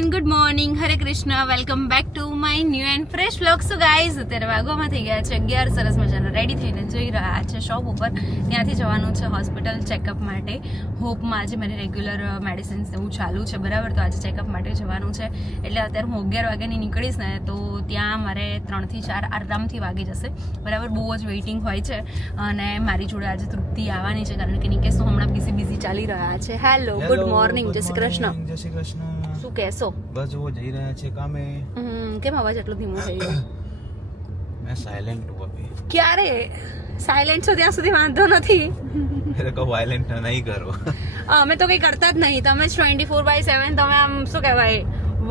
Everyone, good morning, Hare Krishna, welcome back to my new and fresh vlog. So guys, અત્યારે વાગવામાં થઈ ગયા છે 11. સરસ મજાના રેડી થઈને જઈ રહ્યા છે શોપ ઉપર. ત્યાંથી જવાનું છે હોસ્પિટલ ચેકઅપ માટે. હોપમાં આજે મારી રેગ્યુલર મેડિસિન્સ એવું ચાલુ છે, બરાબર. તો આજે ચેકઅપ માટે જવાનું છે, એટલે અત્યારે હું 11 વાગ્યાની નીકળીશ ને તો ત્યાં મારે 3 થી 4 આરામથી વાગી જશે, બરાબર. બહુ જ વેઇટિંગ હોય છે અને મારી જોડે આજે તૃપ્તિ આવવાની છે, કારણ કે નિકેશ તો હમણાં બિઝી ચાલી રહ્યા છે. હેલો, ગુડ મોર્નિંગ, જય શ્રી કૃષ્ણ. જય શ્રી કૃષ્ણ. શું કહેશો? બસ જો જઈ રહ્યા છે કામે. કેમ અવાજ એટલો ધીમો થઈ ગયો? मैं साइलेंट हूँ अभी. ક્યારે સાયલેન્ટ છો ત્યાં સુધી વાંધો નથી. मेरे को वायलेंट नहीं करो. અમે તો કઈ કરતા જ નહીં. તમે જ 24/7 તમે આમ શું કહેવાય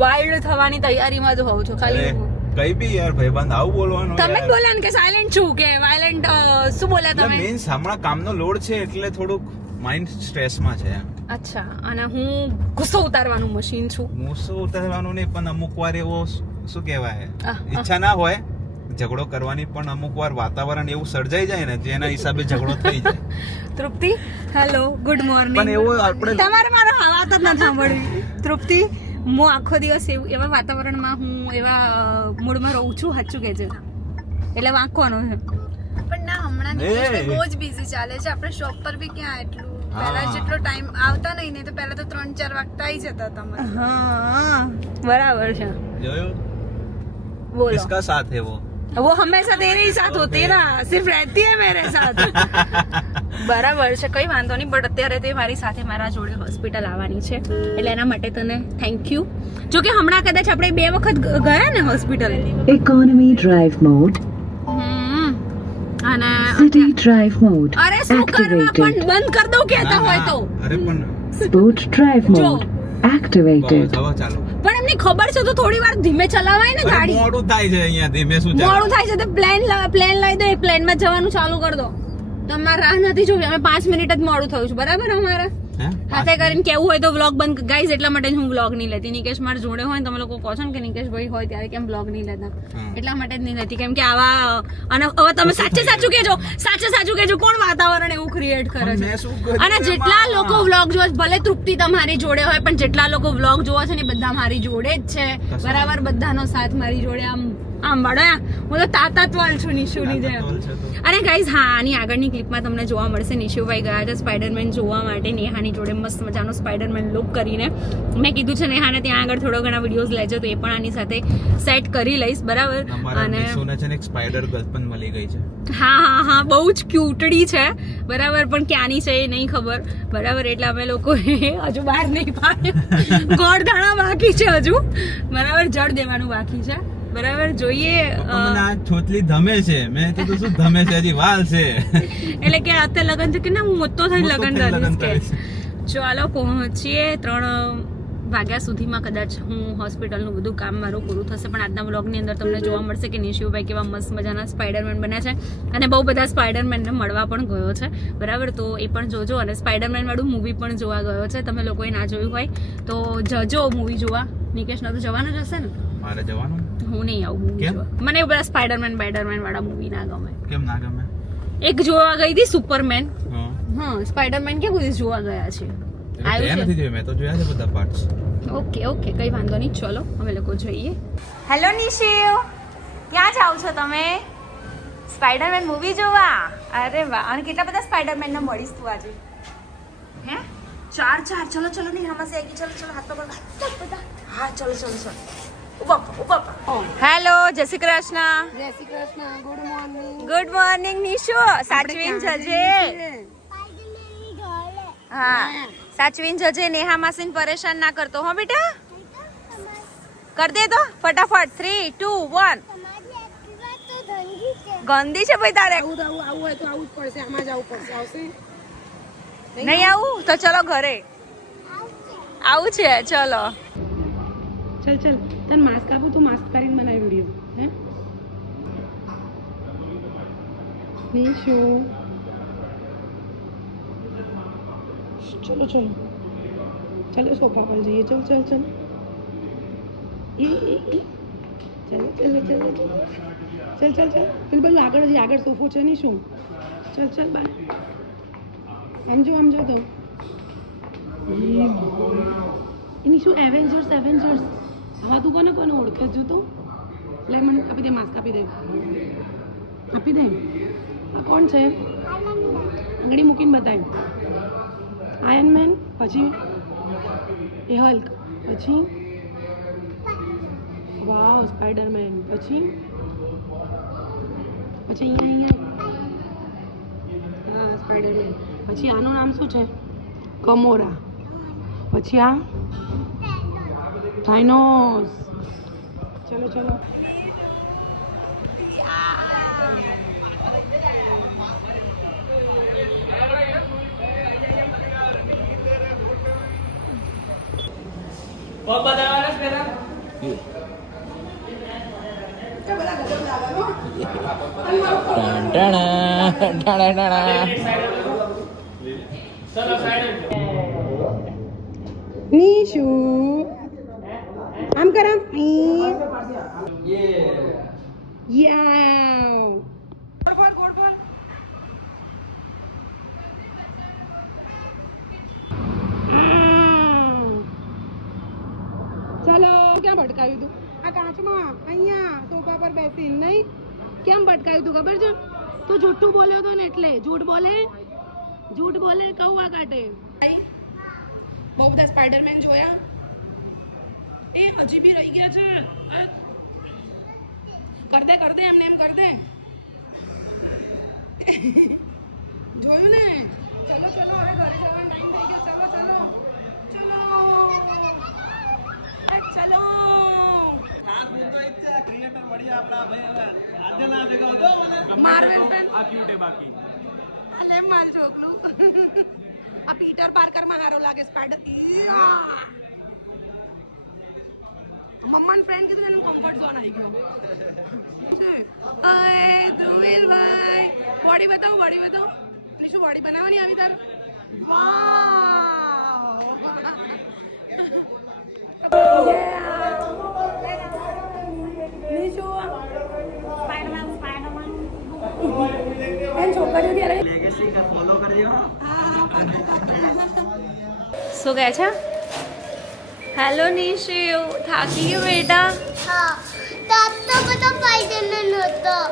વાઇલ્ડ થવાની તૈયારીમાં જ હોવ છો. ખાલી કઈ બી યાર ભાઈબંધ આવું બોલવાનું. તમે જ બોલ્યા ને કે સાયલેન્ટ છું કે વાયલેન્ટ. શું બોલ્યા તમે? મીન્સ હમણાં કામનો લોડ છે એટલે થોડુંક માઇન્ડ સ્ટ્રેસમાં છે. અચ્છા, અને હું ગુસ્સો ઉતારવાનું મશીન છું. ગુસ્સો ઉતારવાનું નહીં, પણ અમુક વાર એવો શું કહેવાય ઈચ્છા ના હોય ઝઘડો કરવાની, પણ અમુક વાર વાતાવરણ એવું સર્જાઈ જાય ને જેના હિસાબે ઝઘડો થઈ જાય. તૃપ્તિ, હેલો, ગુડ મોર્નિંગ. પણ એવો આપણે તમારે મારો અવાજ જ ન સાંભળવી. તૃપ્તિ, હું આખો દિવસ એવા વાતાવરણમાં હું એવા મૂડમાં રહું છું, સાચું કે છે, એટલે વાંકવાનો છે. પણ ના, હમણાં બહુ જ બિઝી ચાલે છે. આપણે શોપ પર બી ક્યાં એટલું પહેલા જેટલો ટાઈમ આવતા નહીં ને, તો પહેલા તો 3-4 વાગતા આવી જતા તમારે. હા, બરાબર છે. જોયું બોલો. किसका साथ है वो हमेशा तेरे ही साथ होते ना, सिर्फ रहती है मेरे साथ. બરાબર છે, કઈ વાંધો નહીં. બટ અત્યારે તે મારી સાથે મારા જોડે હોસ્પિટલ આવવાની છે, એટલે એના માટે તને થેન્ક યુ. જો કે હમણાં કદાચ આપણે 2 વખત ગયા ને હોસ્પિટલ. Economy drive mode. અને City drive mode. અરે શું કરવા પણ બંધ કર દઉં કહેતા હોય તો. અરે પણ Sport drive mode activated. હવે ચાલો. પણ એમને ખબર છે તો થોડી વાર ધીમે ચલાવાય ને ગાડી. મોડું થાય છે અહીંયા, ધીમે શું ચાલે? મોડું થાય છે તો પ્લેન લઈ દો, એ પ્લેનમાં જવાનું ચાલુ કરી દો. તમારે રાહ નથી જોવી. અમે 5 મિનિટ જ મોડું થયું છે, બરાબર. અમારા હાથે કરીને કેવું હોય તો વ્લોગ બંધ. ગાઈઝ, એટલા માટે જ હું વ્લોગ નહીં લેતી. નિકેશ મારા જોડે હોય ને, તમે લોકો કહો છો ને કે નિકેશ ભાઈ હોય ત્યારે કેમ વ્લોગ નહીં લેતા, એટલા માટે જ નહીં લેતી. કેમ કે આવા અને હવે તમે સાચું કહેજો, કોણ વાતાવરણ એવું ક્રિએટ કરે છે? અને જેટલા લોકો વ્લોગ જોવે, ભલે તૃપ્તિ તમારી જોડે હોય, પણ જેટલા લોકો વ્લોગ જોવે છે ને બધા મારી જોડે જ છે, બરાબર. બધાનો સાથ મારી જોડે આમ વાળો. હું તો તાતાત્વલ છું નિશુની જેમ. અને ગાઈઝ, હા, આની આગળની ક્લિપમાં તમને જોવા મળશે નિશુભાઈ ગયા છે સ્પાઈડરમેન જોવા માટે નેહાની જોડે મસ્ત મજાનો સ્પાઈડરમેન લુક કરીને. મેં કીધું છે નેહાને ત્યાં આગળ થોડો ઘણા વિડીયોઝ લેજો, તો એ પણ આની સાથે સેટ કરી લઈશ, બરાબર. અને નિશુને છે ને એક સ્પાઈડર ગર્લ પણ મળી ગઈ છે. હા, બહુ જ ક્યુટડી છે, બરાબર. પણ ક્યાંની છે એ નહીં ખબર, બરાબર. એટલે અમે લોકો હજુ બહાર નહીં પાડ્યું. ગોળ દાણા બાકી છે હજુ, બરાબર. જળ દેવાનું બાકી છે, બરાબર. જોઈએ. મને આ છોટલી ધમે છે. મેં તો શું ધમે છે, હજી વાલ છે. એટલે કે અત્યારે લગન છે કે ના, હું મોટો થઈ લગન કરીશ. ચાલો પહોંચીએ. 3 વાગ્યા સુધીમાં કદાચ હું હોસ્પિટલનું બધું કામ મારું પૂરું થશે. પણ આજના વ્લોગની અંદર તમને જોવા મળશે કે નિશિવભાઈ કેવા મસ્ત મજાના સ્પાઈડરમેન બન્યા છે, અને બહુ બધા સ્પાઈડરમેનને મળવા પણ ગયો છે, બરાબર. તો એ પણ જોજો. અને સ્પાઈડરમેન વાળું મૂવી પણ જોવા ગયો છે. તમે લોકોએ ના જોયું હોય તો જજો મૂવી જોવા. નિકેશ તો જવાનું જ હશે ને? મારે જવાનું. હું નહીં આવું મૂવી જોવા. મને એવું બધા સ્પાઈડરમેન વાળા મૂવી ના ગમે. કેમ ના ગમે? એક જોવા ગઈ હતી સુપરમેન. હા, સ્પાઈડરમેન કે કોઈ જોવા ગયા છે. નથી જોયું. મેં તો જોયા છે બધા પાર્ટ્સ. ઓકે, કઈ વાંધો નહીં. ચલો અમે લોકો જોઈએ. હેલો નિશિવ, ક્યાં જાવ છો તમે? સ્પાઈડરમેન મૂવી જોવા? અરે વાહ. અને કેટલા બધા સ્પાઈડરમેન ને મળીશ તું આજે? હે 4 ચલો નહીં હમસે આગી. ચલો હાથ પકડ. હા, ચલો ઉભા. હેલો, જય શ્રી કૃષ્ણ. Good morning Nishu. સાચવીન જજે. હા, સાચવીન જજે. નેહા માસીને પરેશાન ના કરતો હો બેટા. કર દે તો ફટાફટ. 3, 2, 1. ગંદી છે ભાઈ તારે. આવું હોય તો આવું જ પડશે. આમાં જ આવવું પડશે. આવશે નહીં આવું તો ચલો ઘરે. આવું છે, ચલો. ચલ તને માસ્ક આપું તો માસ્ક કરીને બનાવી વિડીયો. હે નિશુ, चलो सोफा पर जाइए. चल ये चल बिल्कुल આગળ સોફો છે નહીં શું? ચલ બાય. આમ જો તો એની શું એવેન્જર્સ હા તું કોને કોને ઓળખે જો તો લે મને આપી દે માસ્ક આપી દે આ કોણ છે આંગળી મૂકીને બતાય આયર્ન મેન પછી એ હલ્ક પછી વાવ સ્પાઈડરમેન પછી અહીંયા હા સ્પાઈડરમેન પછી આનું નામ શું છે ગમોરા પછી આ થાઇનોસ ચલો ચલો નીશુ આમ કર આમ યાવ ગોળ ફોર ચાલો ક્યાં ભટકાયું તું આ કાચમાં અહીંયા સોફા પર બેસીને નહીં કેમ ભટકાયું તું ખબર છે તું જૂઠું બોલ્યો તો ને એટલે જૂઠ બોલે કૌવા કાઢે બહુ બધા સ્પાઈડરમેન જોયા એ હજી બી રહી ગયા છે કર દે એમને એમ કર દે જોયું ને ચલો ચલો હવે ઘરે જવાનો ટાઈમ થઈ ગયો ચલો ચલો ચલો ખાસ મુદ્દો એ જ છે ક્રિએટર મળી આપણા ભાઈ હવે આજે ના ભેગા હતો મને માર્વેલ ફેન આ ક્યુટ બાકી આ લે માલ છોકલું આ પીટર પાર્કર માં હારો લાગે સ્પાઈડર મમ્માને ફ્રેન્ડ કીધું એનું કમ્ફર્ટ ઝોન આવી ગયો અય ધ્રુવીલભાઈ બોડી બતાવો નિશુ બોડી બનાવવાની આવી તાર વાવ નિશુ એન છોકરીઓ ત્યારે લેગેસી का फॉलो करજો શું કહે છે હેલો નિશુ થાકી ગયો બેટા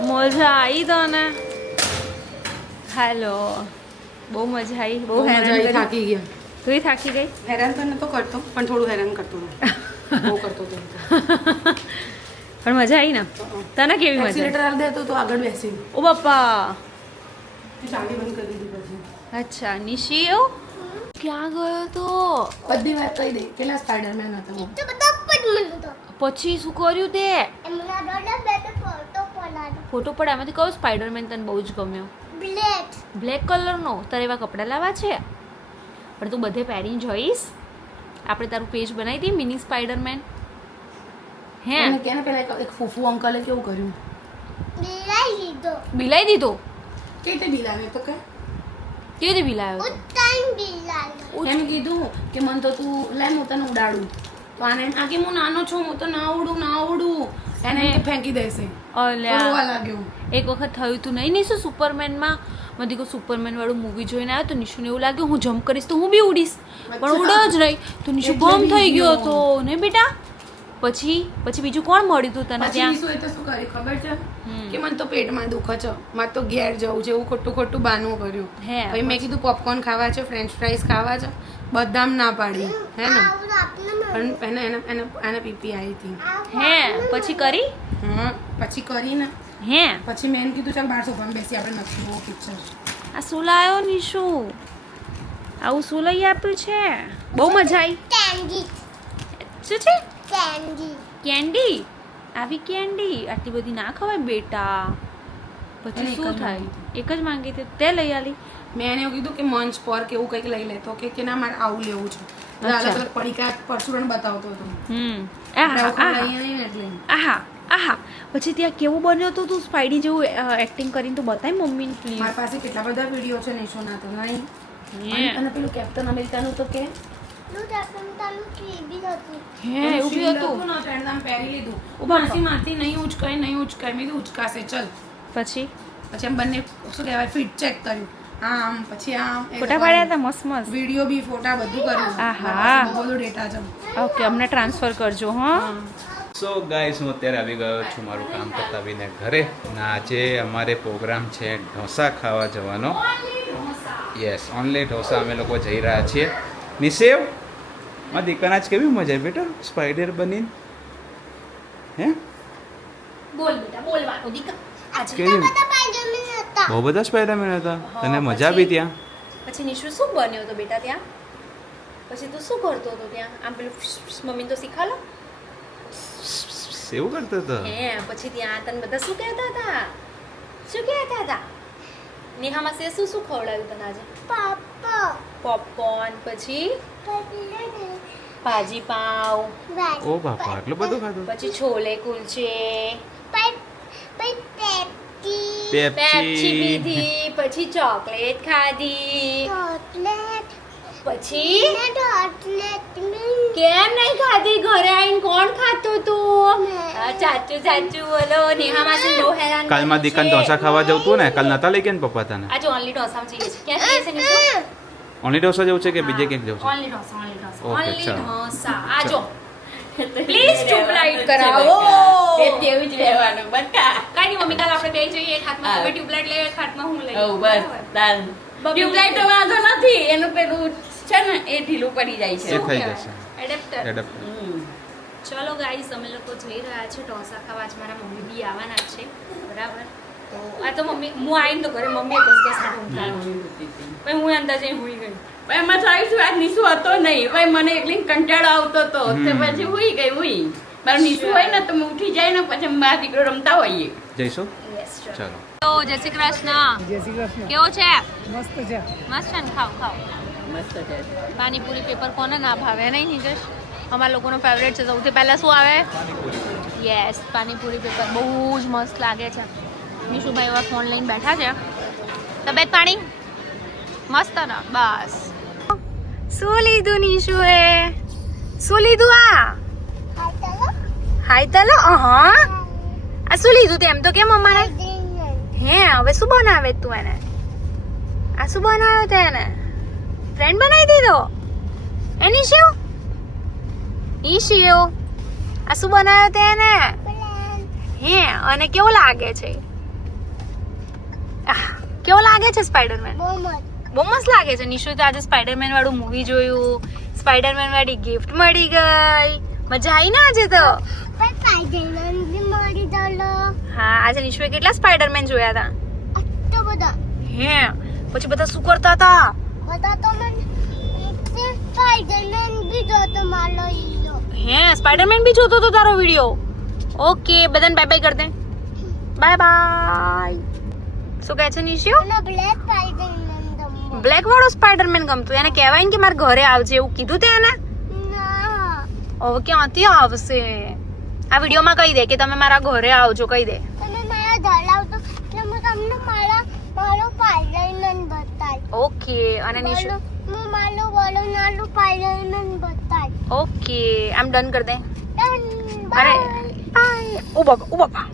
મજા આવી તને હેલો બહુ મજા આવી બહુ હેરાન કરી થાકી ગયા તું થાકી ગઈ હેરાન તો નતો કરતો પણ થોડું હેરાન કરતો બહુ કરતો હતો પણ મજા આવી ને તને કેવી મજા એક્સિલેટર આલ દે તો આગળ બેસી ઓ બાપા ચાવી બંધ કરી દીધી પછી અચ્છા નિશિયો ક્યાં ગયો તો બધી વાત કહી દે કેટલા સ્પાઈડરમેન હતા બહુ પછી શું કર્યું તે ફોટો પડ એમાંથી કયો સ્પાઈડરમેન તને બહુ જ ગમ્યો બ્લેક કલરનો તારે એવા કપડાં લાવવા છે પણ તું બધે પહેરીને જોઈશ આપણે તારું પેજ બનાવી દઈએ મિની સ્પાઈડરમેન હે અને કેને પેલા એક ફૂફુ અંકલે કેવું કર્યું બિલાઈ દીધો કે તે બિલાને તો કે કેવી રીતે બિલાયો એમ કીધું કે મન તો તું લાય હું તને ઉડાડું તો આને એમ આ કે હું નાનો છું હું તો ના ઉડું એને એમ કે ફેંકી દેશે રોવા અલ્યા લાગ્યું એક વખત થયું તું નહીં નિશુ સુપરમેનમાં મને કહો સુપરમેન વાળું મૂવી જોઈને આવ્યો તો નિશુને એવું લાગ્યું હું જમ્પ કરીશ તો હું બી ઉડીશ પણ ઉડ્યો જ નહીં તો નિશુ એટલે ગમ બી થઈ ગયો ગયો. તો ને બેટા પછી બીજું કોણ મળ્યું તું તને પછી ત્યાં નિશુ એ તો શું કર્યું ખબર છે કે મને તો પેટમાં દુખે છે મારે તો ઘેર જવું છે એવું ખોટું બાનું કર્યું હે, પછી મેં કીધું પોપકોર્ન ખાવા છે ફ્રેન્ચ ફ્રાઈઝ ખાવા છે બદામ ના પાડી હે ને પણ એને પીપી આવી હતી હે પછી કરી હા પછી કરીને હે પછી મેં એને કીધું ચાલ બાર સોફામાં બેસી આપણે નથી જોવો પિક્ચર આ શું લાયો નિશુ આવું શું લઈ આપ્યું છે બહુ મજા આવી શું છે કેન્ડી આવી કેન્ડી આટલી બધી ના ખવાય બેટા એને પછી એક જ શું થાય માંગી એક જ માંગી હતી તે લઈ આલી મેં એને એવું કીધું કે મંચ પર કે એવું કંઈક લઈ લેતો કે ના મારે આવું લેવું છે અચ્છા. તો પડીકા પરશુરણ બતાવતો હતો આહા, આપણે આવું ખવડાવીએ નહીં ને એટલે આહા પછી ત્યાં કેવું બન્યો તો તું સ્પાઈડી જેવું એક્ટિંગ કરીને તો બતાય મમ્મીને પ્લીઝ મારી પાસે કેટલા બધા વિડીયો છે નિશોના તો નહીં હે. અને પેલું કેપ્ટન અમેરિકાનું તો કે હે એનું એવું shield બી હતું હતું ને તો એને આમ પહેરી લીધું માસી મારતી નહીં ઉચકાય મેં કીધું ઉચકાશે ચલ પછી પછી એમ બંને શું કહેવાય ફિટ ચેક કર્યું આમ પછી આમ ફોટા પાડ્યા હતા મસ્ત મસ્ત. વિડીયો બી ફોટા બધું કર્યું. આહા. બધું ડેટા છે. ઓકે અમને ટ્રાન્સફર કરજો હા. સો ગાઈસ હું અત્યારે આવી ગયો છું મારું કામ પતાવીને ઘરે અને આજે અમારે પ્રોગ્રામ છે ઢોસા ખાવા જવાનો. યસ ઓનલી ઢોસા અમે લોકો જઈ રહ્યા છીએ. નિશેવ માં દીકરાને આજ કેવી મજા આવી બેટા સ્પાઈડર બની હે બોલ બેટા બોલ વાતો દીકા. આજે કેવી બહુ બધા સ્પાઈડરમેન હતા તને મજા આવી ત્યાં પછી નિશુ શું બન્યો હતો બેટા ત્યાં? પછી તું શું કરતો હતો ત્યાં? આમ પેલું મમ્મી તો શીખાલો એવું કરતો હતો હે. પછી ત્યાં તને બધા શું કહેતા હતા? શું કહેતા હતા? નેહા માસીએ શું શું ખવડાવ્યું તને આજે? પોપકોર્ન પછી ભાજી પાવ ઓ બાપા આટલું બધું ખાધું પછી છોલે કુલચે પેપ્સી પેપ્સી પીધી પછી ચોકલેટ ખાધી પછી કેમ નહીં ખાધી? ઘરે આવીને કોણ ખાતો તું? ચાચુ ચાચુ બોલો. નેહા માસી બહુ હેરાન કાલ માં દીકરાને ઢોસા ખાવા જવું ને કાલ નતા લઈ ગયા ને પપ્પા તને આજે ઓનલી ઢોસામાં જઈએ છીએ. ક્યાં જઈએ છીએ નિશુ? ઓનલી ઢોસા જવું છે કે બીજે ક્યાંક જવું છે ઓનલી ઢોસા Okay, ઓનલી ચાલો. ઢોસા. આજો પ્લીઝ ટ્યુબલાઇટ કરાવો. એ તેવું જ રહેવાનું બકા. કાઈ નહીં મમ્મી કાલ આપણે બે જઈએ. એક હાથમાં તમે ટ્યુબલાઇટ લઈ, એક હાથમાં હું લઈ. ઓ બસ તાર ટ્યુબલાઇટો વાંધો નથી એનું પેલું છે ને એ ઢીલું પડી જાય છે એ થઈ જશે એડેપ્ટર. એડપ્ટર હમ. ચલો ગાઈસ અમે લોકો જઈ રહ્યા છે ઢોસા ખાવા. આજ મારા મમ્મી બી આવવાના જ છે બરાબર. તો આ તો મમ્મી હું આવીને તો ઘરે મમ્મીએ બસ બસ પછી હું અંદર જઈને હુઈ ગઈ. પણ એમાં થયું શું આજ નિશુ હતો નહીં ભાઈ મને એકલી કંટાળો આવતો હતો તો પછી હુઈ ગઈ હુઈ મારું નિશુ હોય ને તો હું ઉઠી જાય ને પછી મારા દીકરો રમતા હોઈએ જઈશું યસ ચાલો તો જય શ્રી કૃષ્ણ. કેવો છે? મસ્ત છે ને? ખાવ ખાવ. પાણીપુરી પેપર કોને ના ભાવે નહીં નિકેશ? અમારા લોકોનો ફેવરેટ છે. સૌથી પહેલા શું આવે? યસ પાણીપુરી પેપર બહુ જ મસ્ત લાગે છે. નિશુભાઈ એવા ફોન લઈને બેઠા છે. તબિયત પાણી મસ્ત ને? બસ. શું લીધું નિશુએ? શું લીધું? આ હાય તલો. હા આ શું લીધું તેમ તો કેમ અમારે? હે હવે શું બનાવે તું એને? આ શું બનાવ્યો તે એને? ફ્રેન્ડ બનાવી દીધો એની શિવ? ઈ શિવ આ શું બનાવ્યો તે એને? હે અને કેવો લાગે છે? કેવો લાગે છે સ્પાઈડરમેન? બહુ મસ્ત લાગે છે. નિશુ તો આજે સ્પાઈડરમેન વાળું મૂવી જોયું. સ્પાઈડરમેન વાળી ગિફ્ટ મળી ગઈ. મજા આવી ને આજે તો? હા આજે નિશુએ કેટલા સ્પાઈડરમેન જોયા હતા? હે પછી બધા શું કરતા હતા? હે સ્પાઈડરમેન બી જોતો તો તારો વિડિયો? ઓકે બધાને બાય બાય કર દે. Bye bye. શું કહે છે નિશુ? બ્લેક વાળો સ્પાઈડરમેન ગમતું? એને કહેવાય ને કે મારા ઘરે આવજે એવું કીધું તે એને? હવે ક્યાંથી આવશે? આ વિડીયોમાં કહી દે કે તમે મારા ઘરે આવજો. કહી દે. ઓકે અને નિશુ ઓકે આમ ડન કર દે. અરે બાય. ઓ બાપા